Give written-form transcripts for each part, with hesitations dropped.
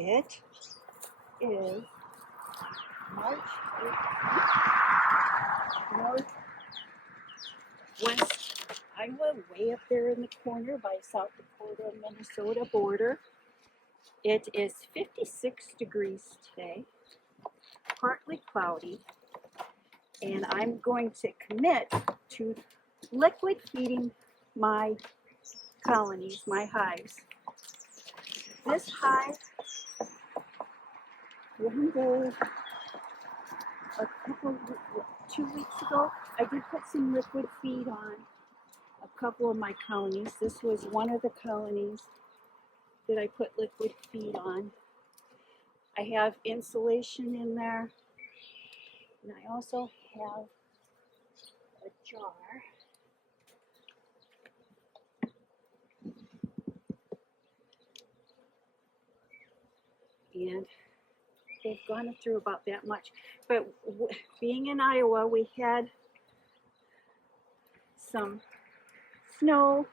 It is March 18th, northwest Iowa, way up there in the corner by South Dakota, Minnesota border. It is 56 degrees today, partly cloudy, and I'm going to commit to liquid feeding my colonies, my hives. This hive, one day, 2 weeks ago, I did put some liquid feed on a couple of my colonies. This was one of the colonies that I put liquid feed on. I have insulation in there, and I also have a jar. And they've gone through about that much. But being in Iowa, we had some snow.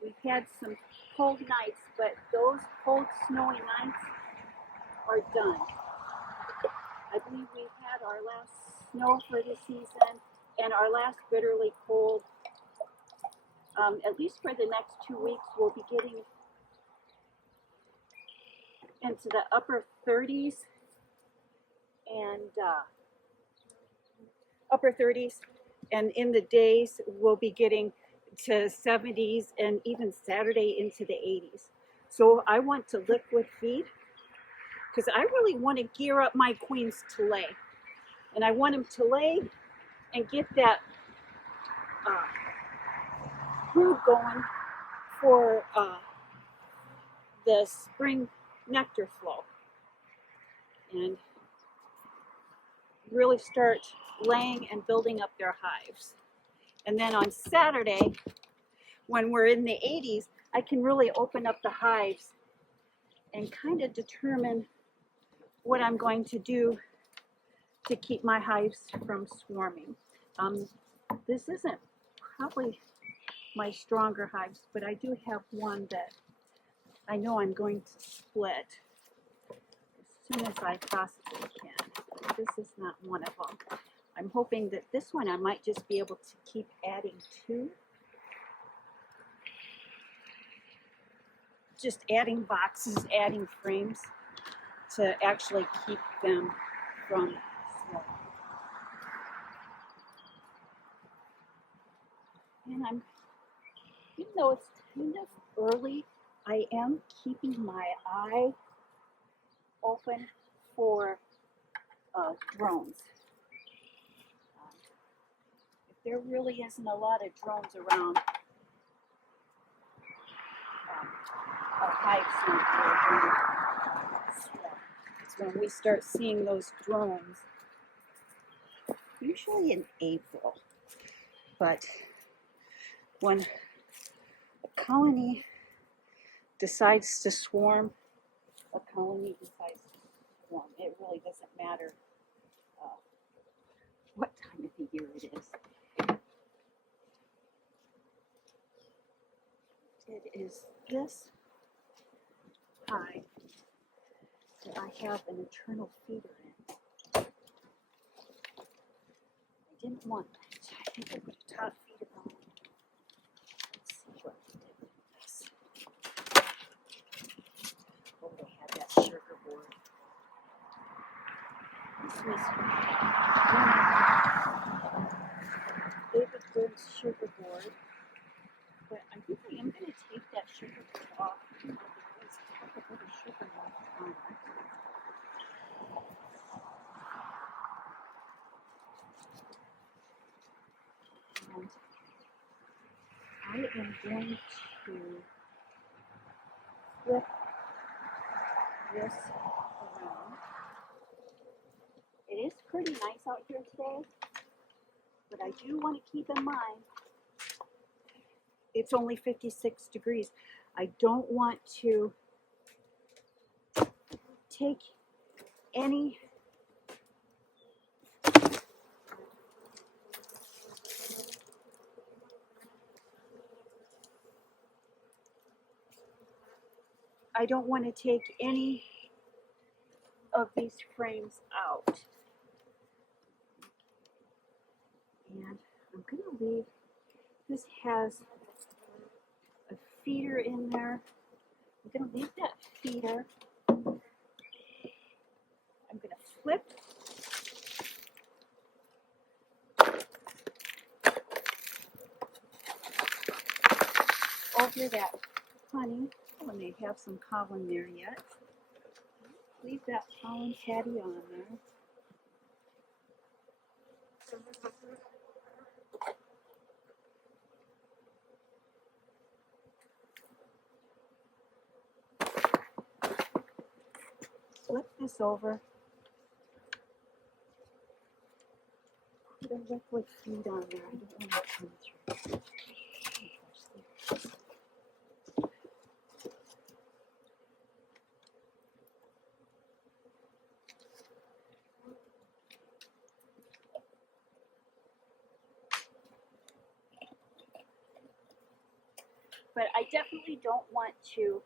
We've had some cold nights, but those cold, snowy nights are done. I believe we've had our last snow for the season and our last bitterly cold. At least for the next 2 weeks, we'll be getting into the upper 30s and in the days we'll be getting to 70s and even Saturday into the 80s. So I want to liquid feed because I really want to gear up my queens to lay, and I want them to lay and get that brood going for the spring nectar flow and really start laying and building up their hives. And then on Saturday, when we're in the 80s, I can really open up the hives and kind of determine what I'm going to do to keep my hives from swarming. This isn't probably my stronger hives, but I do have one that I know I'm going to split as soon as I possibly can. This is not one of them. I'm hoping that this one I might just be able to keep adding to. Just adding boxes, adding frames to actually keep them from swarming. And even though it's kind of early, I am keeping my eye open for drones. If there really isn't a lot of drones around, a hive's not swarm. It's when we start seeing those drones, usually in April. But when a colony decides to swarm, a colony decides to swarm. It really doesn't matter what time of the year it is. It is this hive that I have an eternal feeder in. I didn't want that. I think I put a top feeder on. Let's see what we did with this. Oh, they had that sugar board. This was David Bird's sugar board. But I think I am going to take that sugar board off. There is a bit of sugar left on it. And I am going to flip this around. It is pretty nice out here today, but I do want to keep in mind it's only 56 degrees. I don't want to take any of these frames out. And I'm going to leave, this has a feeder in there. I'm going to leave that feeder. I'm going to flip over that honey. Oh, and they have some pollen there yet. Leave that pollen patty on there. Flip this over. Put a liquid feed on there. I don't want to come through. But I definitely don't want to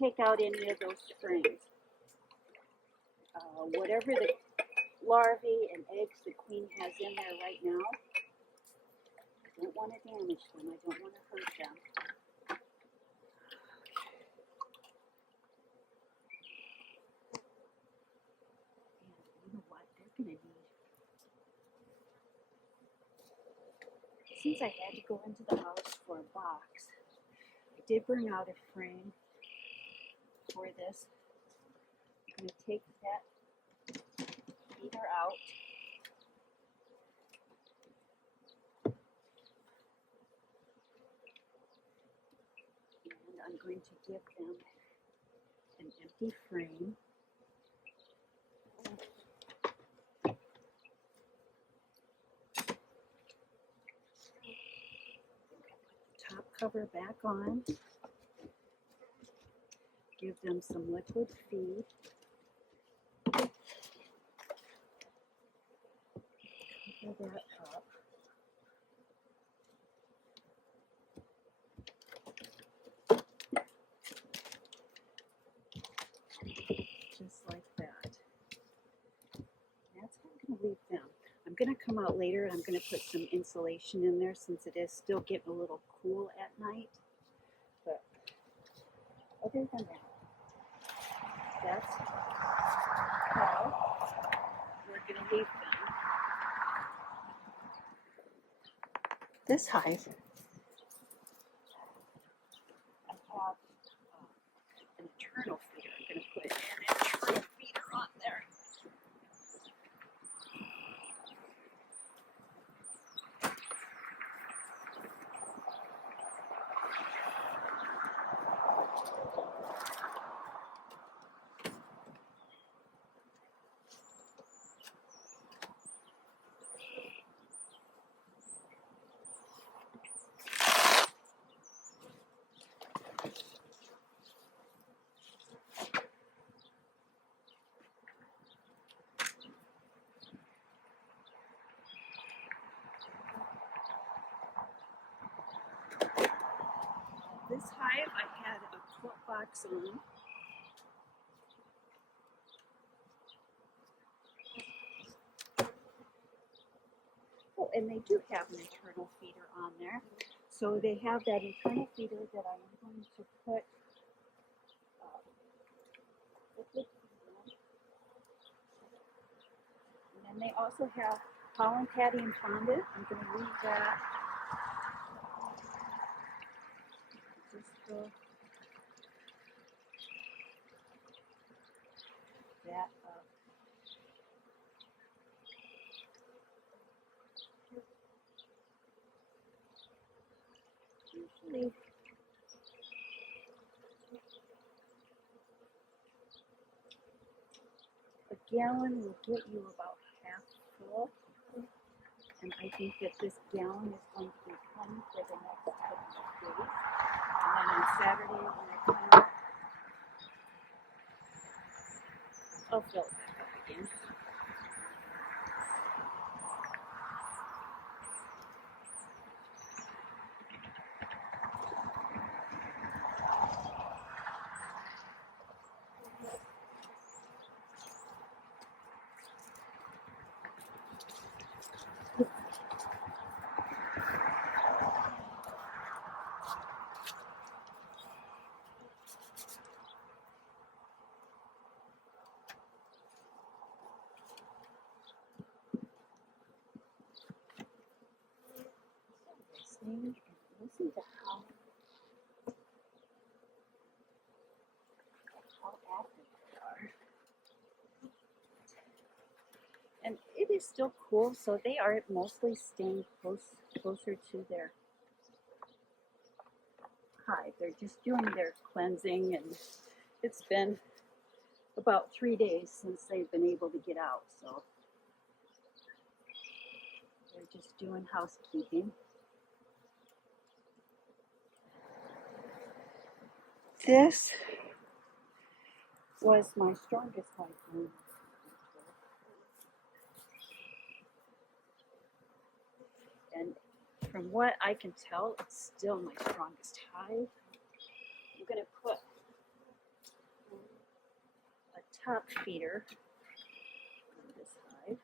take out any of those frames. Whatever the larvae and eggs the queen has in there right now, I don't want to damage them. I don't want to hurt them. And you know what? They're going to need, since I had to go into the house for a box, I did bring out a frame for this. I'm going to take that feeder out. And I'm going to give them an empty frame. Top cover back on. Give them some liquid feed. Cover that up. Just like that. That's how I'm going to leave them. I'm going to come out later and I'm going to put some insulation in there since it is still getting a little cool at night. But other than that, that's how we're going to leave them. This hive, I have an internal feeder. I'm going to put an internal feeder on there. This hive I had a quilt box on. Oh, and they do have an internal feeder on there. So they have that internal feeder that I am going to put liquid feed in. And then they also have pollen patty and fondant. I'm going to leave that. Just that up. Usually a gallon will get you about half full. And I think that this gallon is going to be plenty for the next couple of days. And then on Saturday when I come out, I'll fill it back up again. buzzing. Listen to how active they are. And it is still cool, so they are mostly staying closer to their hive. They're just doing their cleansing, and it's been about 3 days since they've been able to get out, so they're just doing housekeeping. This was my strongest hive room. And from what I can tell, it's still my strongest hive. I'm going to put a top feeder in this hive.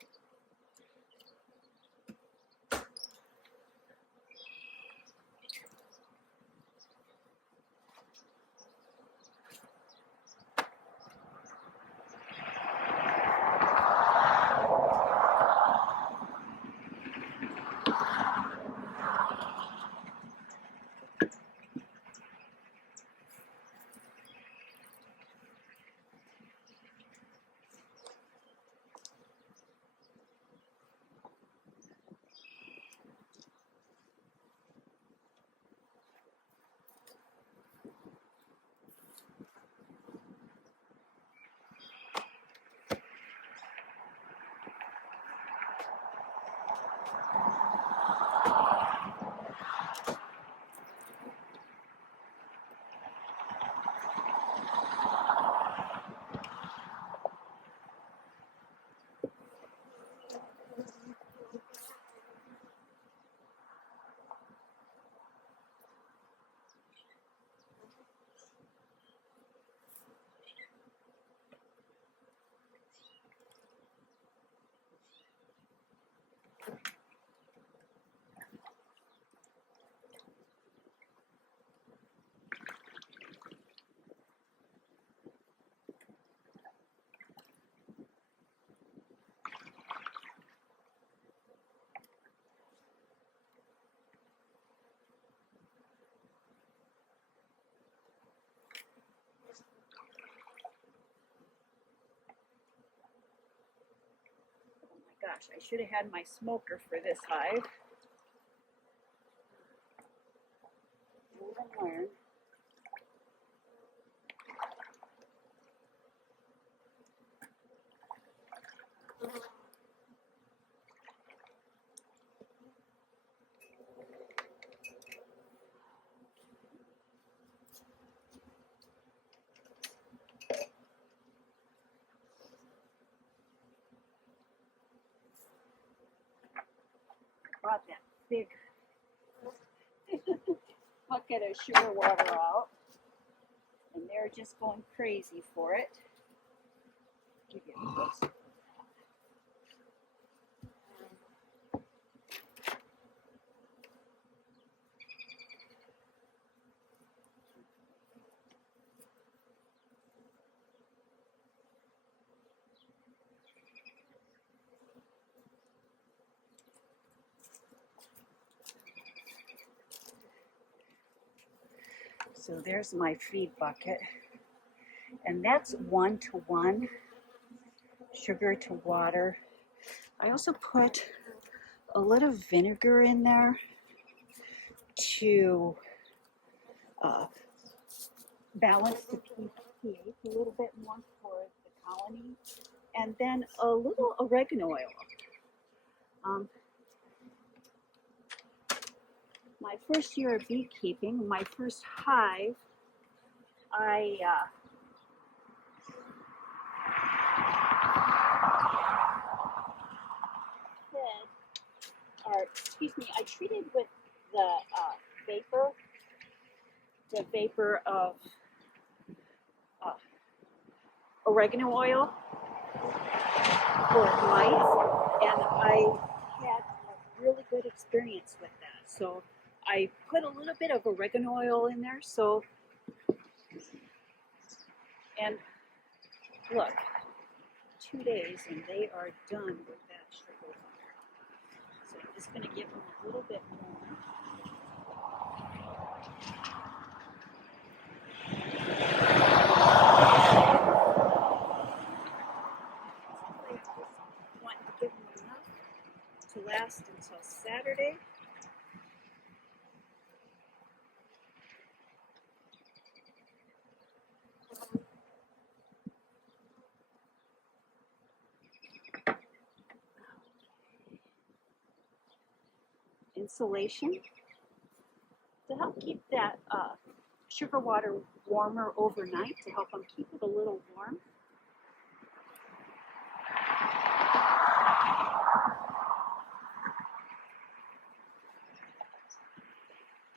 Gosh, I should have had my smoker for this hive. Live and learn. Brought that big bucket of sugar water out, and they're just going crazy for it. Give you a close. So there's my feed bucket, and that's 1-to-1 sugar to water. I also put a little vinegar in there to balance the pH a little bit more for the colony, and then a little oregano oil. My first year of beekeeping, my first hive, I I treated with the vapor of oregano oil for mites, and I had a really good experience with that. So I put a little bit of oregano oil in there. So, and look, 2 days and they are done with that sugar water. So I'm just going to give them a little bit more. insulation to help keep that sugar water warmer overnight, to help them keep it a little warm.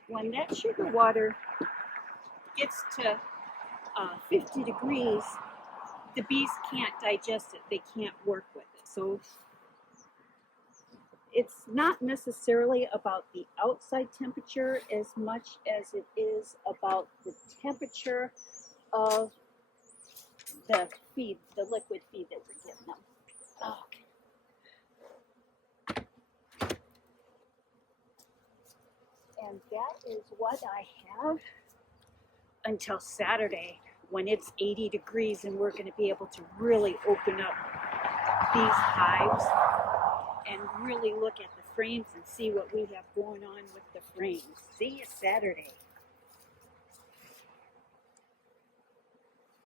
When that sugar water gets to 50 degrees, the bees can't digest it. They can't work with it. So it's not necessarily about the outside temperature as much as it is about the temperature of the feed, the liquid feed that we're giving them. Okay. And that is what I have until Saturday, when it's 80 degrees and we're going to be able to really open up these hives and really look at the frames and see what we have going on with the frames. See you Saturday.